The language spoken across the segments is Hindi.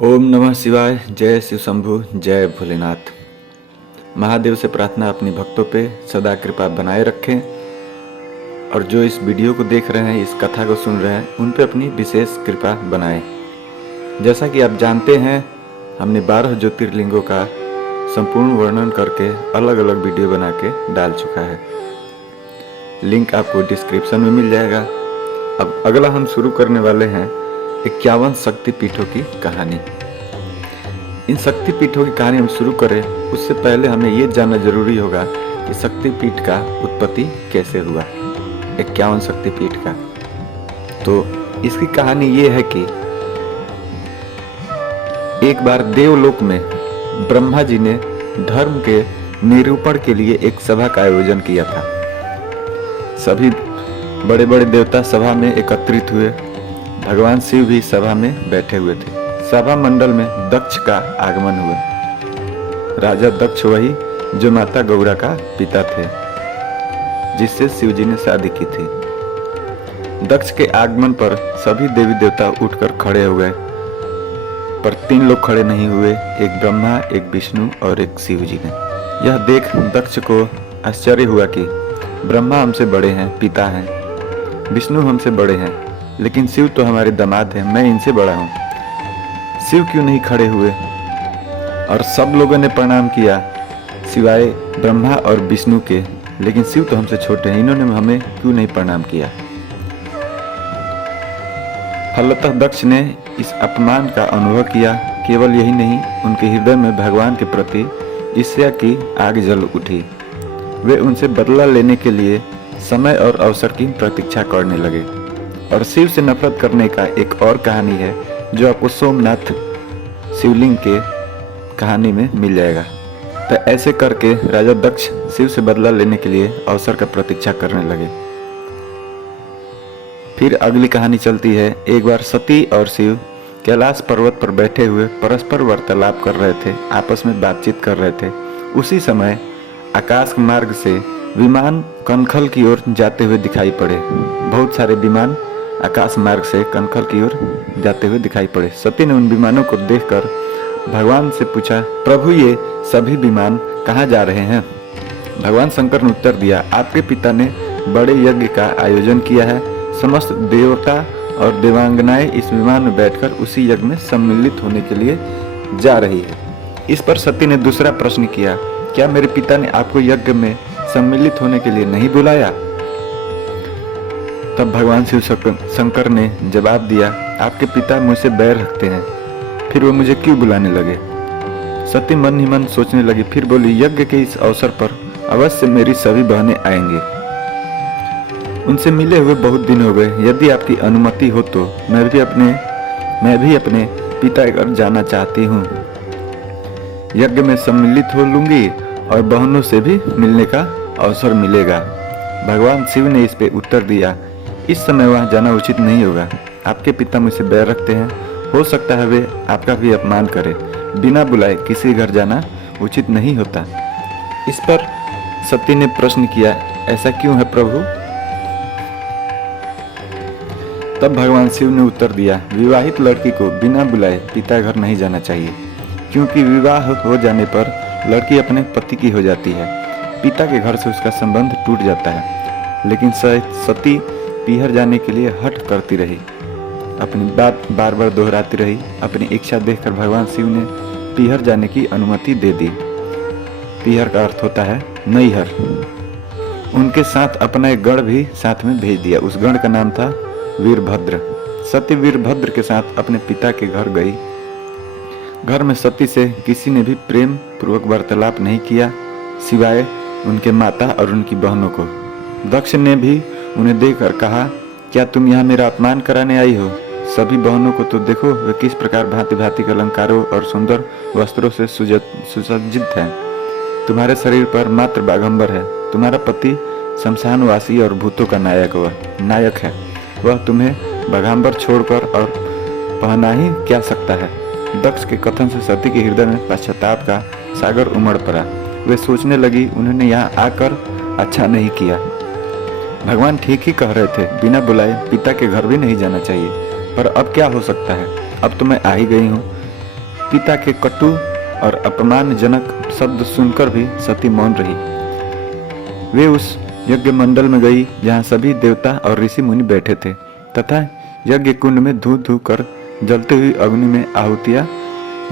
ओम नमः शिवाय। जय शिव शंभु, जय भोलेनाथ। महादेव से प्रार्थना अपनी भक्तों पे सदा कृपा बनाए रखें और जो इस वीडियो को देख रहे हैं, इस कथा को सुन रहे हैं, उन पे अपनी विशेष कृपा बनाएं। जैसा कि आप जानते हैं, हमने 12 ज्योतिर्लिंगों का संपूर्ण वर्णन करके अलग अलग वीडियो बना के डाल चुका है। लिंक आपको डिस्क्रिप्शन में मिल जाएगा। अब अगला हम शुरू करने वाले हैं 51 शक्तिपीठों की कहानी। इन शक्तिपीठों की कहानी हम शुरू करें उससे पहले हमें ये जानना जरूरी होगा कि शक्तिपीठ का उत्पत्ति कैसे हुआ। 51 शक्तिपीठ का तो इसकी कहानी ये है कि एक बार देवलोक में ब्रह्मा जी ने धर्म के निरूपण के लिए एक सभा का आयोजन किया था। सभी बड़े बड़े देवता सभा में एकत्रित हुए। भगवान शिव भी सभा में बैठे हुए थे। सभा मंडल में दक्ष का आगमन हुआ। राजा दक्ष वही जो माता गौरा का पिता थे, जिससे शिव जी ने शादी की थी। दक्ष के आगमन पर सभी देवी देवता उठकर खड़े हो गए, पर 3 लोग खड़े नहीं हुए, एक ब्रह्मा, एक विष्णु और एक शिव जी ने। यह देख दक्ष को आश्चर्य हुआ कि ब्रह्मा हमसे बड़े हैं, पिता हैं, विष्णु हमसे बड़े हैं, लेकिन शिव तो हमारे दामाद हैं, मैं इनसे बड़ा हूँ, शिव क्यों नहीं खड़े हुए? और सब लोगों ने प्रणाम किया सिवाय ब्रह्मा और विष्णु के, लेकिन शिव तो हमसे छोटे हैं, इन्होंने हमें क्यों नहीं प्रणाम किया? फलतः दक्ष ने इस अपमान का अनुभव किया। केवल यही नहीं, उनके हृदय में भगवान के प्रति ईर्ष्या की आग जल उठी। वे उनसे बदला लेने के लिए समय और अवसर की प्रतीक्षा करने लगे। और शिव से नफरत करने का एक और कहानी है जो आपको सोमनाथ शिवलिंग के कहानी में मिल जाएगा। तो ऐसे करके राजा दक्ष शिव से बदला लेने के लिए अवसर का प्रतीक्षा करने लगे। फिर अगली कहानी चलती है। एक बार सती और शिव कैलाश पर्वत पर बैठे हुए परस्पर वार्तालाप कर रहे थे, आपस में बातचीत कर रहे थे। उसी समय आकाश मार्ग से विमान कनखल की ओर जाते हुए दिखाई पड़े। बहुत सारे विमान आकाश मार्ग से कनखल की ओर जाते हुए दिखाई पड़े। सती ने उन विमानों को देखकर भगवान से पूछा, प्रभु ये सभी विमान कहाँ जा रहे हैं? भगवान शंकर ने उत्तर दिया, आपके पिता ने बड़े यज्ञ का आयोजन किया है। समस्त देवता और देवांगनाएं इस विमान में बैठकर उसी यज्ञ में सम्मिलित होने के लिए जा रही है। इस पर सती ने दूसरा प्रश्न किया, क्या मेरे पिता ने आपको यज्ञ में सम्मिलित होने के लिए नहीं बुलाया? तब भगवान शिव शंकर ने जवाब दिया, आपके पिता मुझसे बैर रखते हैं, फिर वो मुझे क्यों बुलाने लगे? सती मन ही मन सोचने लगी, फिर बोली, यज्ञ के इस अवसर पर अवश्य मेरी सभी बहनें आएंगी। उनसे मिले हुए बहुत दिन हो गए। यदि आपकी अनुमति हो तो मैं भी अपने पिता के घर जाना चाहती हूँ। यज्ञ में सम्मिलित हो लूंगी और बहनों से भी मिलने का अवसर मिलेगा। भगवान शिव ने इस पे उत्तर दिया, इस समय वहां जाना उचित नहीं होगा। आपके पिता मुझसे बैर रखते हैं, हो सकता है वे आपका भी अपमान करें। बिना बुलाए किसी घर जाना उचित नहीं होता। इस पर सती ने प्रश्न किया, ऐसा क्यों है प्रभु? तब भगवान शिव ने उत्तर दिया, विवाहित लड़की को बिना बुलाए पिता घर नहीं जाना चाहिए, क्योंकि विवाह हो जाने पर लड़की अपने पति की हो जाती है, पिता के घर से उसका संबंध टूट जाता है। लेकिन सती पीहर जाने के लिए हठ करती रही, अपनी बात बार बार दोहराती रही। अपनी इच्छा देखकर भगवान शिव ने पीहर जाने की अनुमति दे दी। पीहर का अर्थ होता है नैहर। उनके साथ अपना एक गण भी साथ में भेज दिया। उस गण का नाम था वीरभद्र। सती वीरभद्र के साथ अपने पिता के घर गई। घर में सती से किसी ने भी प्रेम पूर्वक वार्तालाप नहीं किया, सिवाय उनके माता और उनकी बहनों को। दक्ष ने भी उन्हें देखकर कहा, क्या तुम यहाँ मेरा अपमान कराने आई हो? सभी बहनों को तो देखो, वे किस प्रकार भांति भांति के अलंकारों और सुंदर वस्त्रों से सुसज्जित हैं। तुम्हारे शरीर पर मात्र बाघंबर है। तुम्हारा पति शमशानवासी और भूतों का नायक है। वह तुम्हें बाघंबर छोड़कर और पहना ही क्या सकता है? दक्ष के कथन से सती के हृदय में पश्चाताप का सागर उमड़ पड़ा। वे सोचने लगी, उन्होंने यहाँ आकर अच्छा नहीं किया। भगवान ठीक ही कह रहे थे, बिना बुलाए पिता के घर भी नहीं जाना चाहिए, पर अब क्या हो सकता है? अब तो मैं आ ही गई हूँ, पिता के कटु और अपमानजनक शब्द सुनकर भी सती मौन रही। वे उस यज्ञ मंडल में गई जहाँ सभी देवता और ऋषि मुनि बैठे थे तथा यज्ञ कुंड में धू धू कर जलते हुई अग्नि में आहुतियां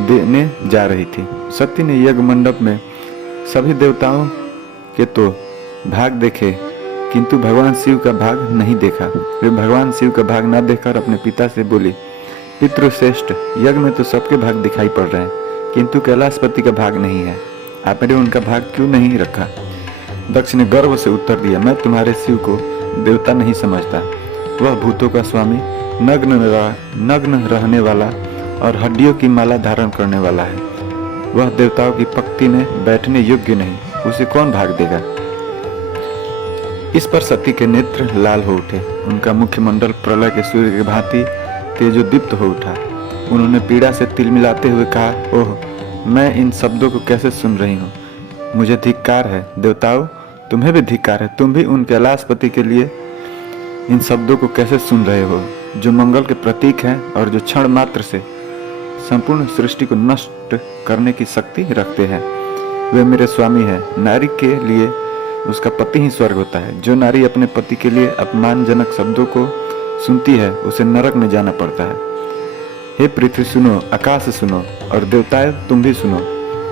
देने जा रही थी। सती ने यज्ञ मंडप में सभी देवताओं के तो भाग देखे किंतु भगवान शिव का भाग नहीं देखा। वे भगवान शिव का भाग न देखकर अपने पिता से बोली, पितृश्रेष्ठ, यज्ञ में तो सबके भाग दिखाई पड़ रहे हैं किंतु कैलाशपति का भाग नहीं है, आपने उनका भाग क्यों नहीं रखा? दक्ष ने गर्व से उत्तर दिया, मैं तुम्हारे शिव को देवता नहीं समझता। वह भूतों का स्वामी, नग्न रहने वाला और हड्डियों की माला धारण करने वाला है। वह देवताओं की पंक्ति में बैठने योग्य नहीं, उसे कौन भाग देगा? इस पर सती के नेत्र लाल हो उठे। उनका मुखमंडल प्रलय के सूर्य की भांति तेजोदीप्त हो उठा। उन्होंने पीड़ा से तिलमिलाते हुए कहा, ओह, मैं इन शब्दों को कैसे सुन रही हूँ? मुझे धिक्कार है। देवताओं, तुम्हें भी धिक्कार है। तुम भी उन कैलाशपति के लिए इन शब्दों को कैसे सुन रहे हो, जो मंगल के प्रतीक हैं और जो क्षण मात्र से संपूर्ण सृष्टि को नष्ट करने की शक्ति रखते हैं। वे मेरे स्वामी हैं। नारी के लिए उसका पति ही स्वर्ग होता है। जो नारी अपने पति के लिए अपमानजनक शब्दों को सुनती है उसे नरक में जाना पड़ता है। हे पृथ्वी सुनो, आकाश सुनो और देवताएं तुम भी सुनो।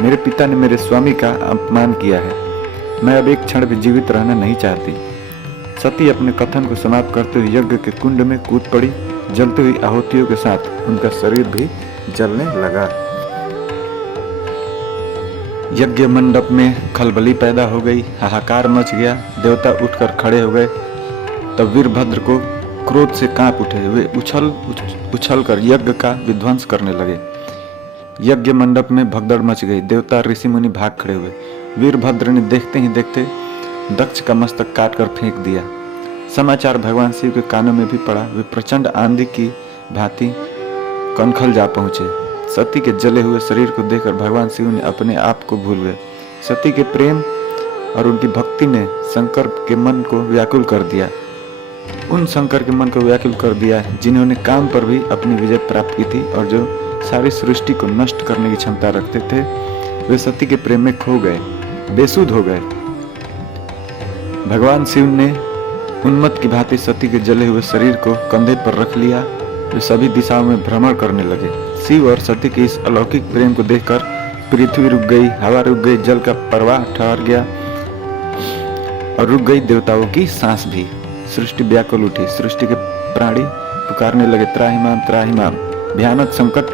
मेरे पिता ने मेरे स्वामी का अपमान किया है। मैं अब एक क्षण भी जीवित रहना नहीं चाहती। सती अपने कथन को समाप्त करते हुए यज्ञ के कुंड में कूद पड़ी। जलती हुई आहुतियों के साथ उनका शरीर भी जलने लगा। यज्ञ मंडप में खलबली पैदा हो गई, हाहाकार मच गया। देवता उठकर खड़े हो गए। तब वीरभद्र को क्रोध से कांप उठे। वे उछल कर यज्ञ का विध्वंस करने लगे। यज्ञ मंडप में भगदड़ मच गई। देवता ऋषि मुनि भाग खड़े हुए। वीरभद्र ने देखते ही देखते दक्ष का मस्तक काटकर फेंक दिया। समाचार भगवान शिव के कानों में भी पड़ा। वे प्रचंड आंधी की भांति कनखल जा पहुंचे। सती के जले हुए शरीर को देखकर भगवान शिव ने अपने आप को भूल गए। सती के प्रेम और उनकी भक्ति ने शंकर के मन को व्याकुल कर दिया। उन शंकर के मन को व्याकुल कर दिया जिन्होंने काम पर भी अपनी विजय प्राप्त की थी और जो सारी सृष्टि को नष्ट करने की क्षमता रखते थे। वे सती के प्रेम में खो गए, बेसुध हो गए। भगवान शिव ने उन्मत्त की भांति सती के जले हुए शरीर को कंधे पर रख लिया। वे सभी दिशाओं में भ्रमण करने लगे। शिव और सती के इस अलौकिक प्रेम को देखकर पृथ्वी रुक गई, हवा रुक गई, जल का प्रवाह ठहर गया और रुक गई देवताओं की सांस भी। सृष्टि व्याकुल उठी। सृष्टि के प्राणी पुकारने लगे, त्राहिमाम त्राहिमाम। भयानक संकट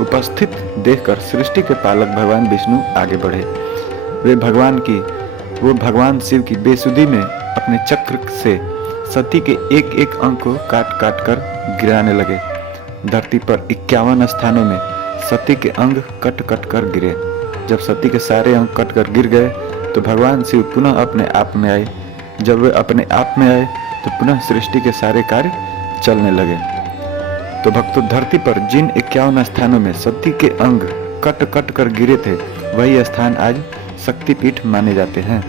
उपस्थित देखकर सृष्टि के पालक भगवान विष्णु आगे बढ़े। वो भगवान शिव की बेसुधी में अपने चक्र से सती के एक एक अंग को काट काट कर गिराने लगे। धरती पर 51 स्थानों में सती के अंग कट कट कर गिरे। जब सती के सारे अंग कट कर गिर गए तो भगवान शिव पुनः अपने आप में आए। जब वे अपने आप में आए तो पुनः सृष्टि के सारे कार्य चलने लगे। तो भक्तों, धरती पर जिन 51 स्थानों में सती के अंग कट कट कर गिरे थे वही स्थान आज शक्तिपीठ माने जाते हैं।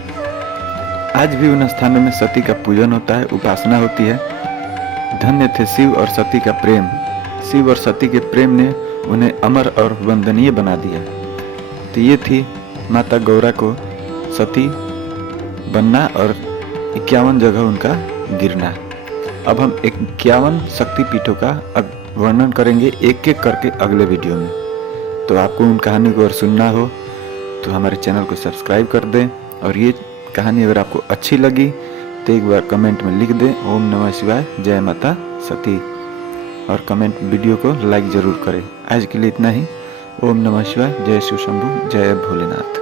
आज भी उन स्थानों में सती का पूजन होता है, उपासना होती है। धन्य थे शिव और सती का प्रेम। शिव और सती के प्रेम ने उन्हें अमर और वंदनीय बना दिया। तो ये थी माता गौरा को सती बनना और 51 जगह उनका गिरना। अब हम 51 शक्तिपीठों का वर्णन करेंगे एक एक करके अगले वीडियो में। तो आपको उन कहानी को और सुनना हो तो हमारे चैनल को सब्सक्राइब कर दें। और ये कहानी अगर आपको अच्छी लगी तो एक बार कमेंट में लिख दें, ओम नमः शिवाय, जय माता सती। और कमेंट वीडियो को लाइक जरूर करें। आज के लिए इतना ही। ओम नमः शिवाय, जय शिव शंभु, जय भोलेनाथ।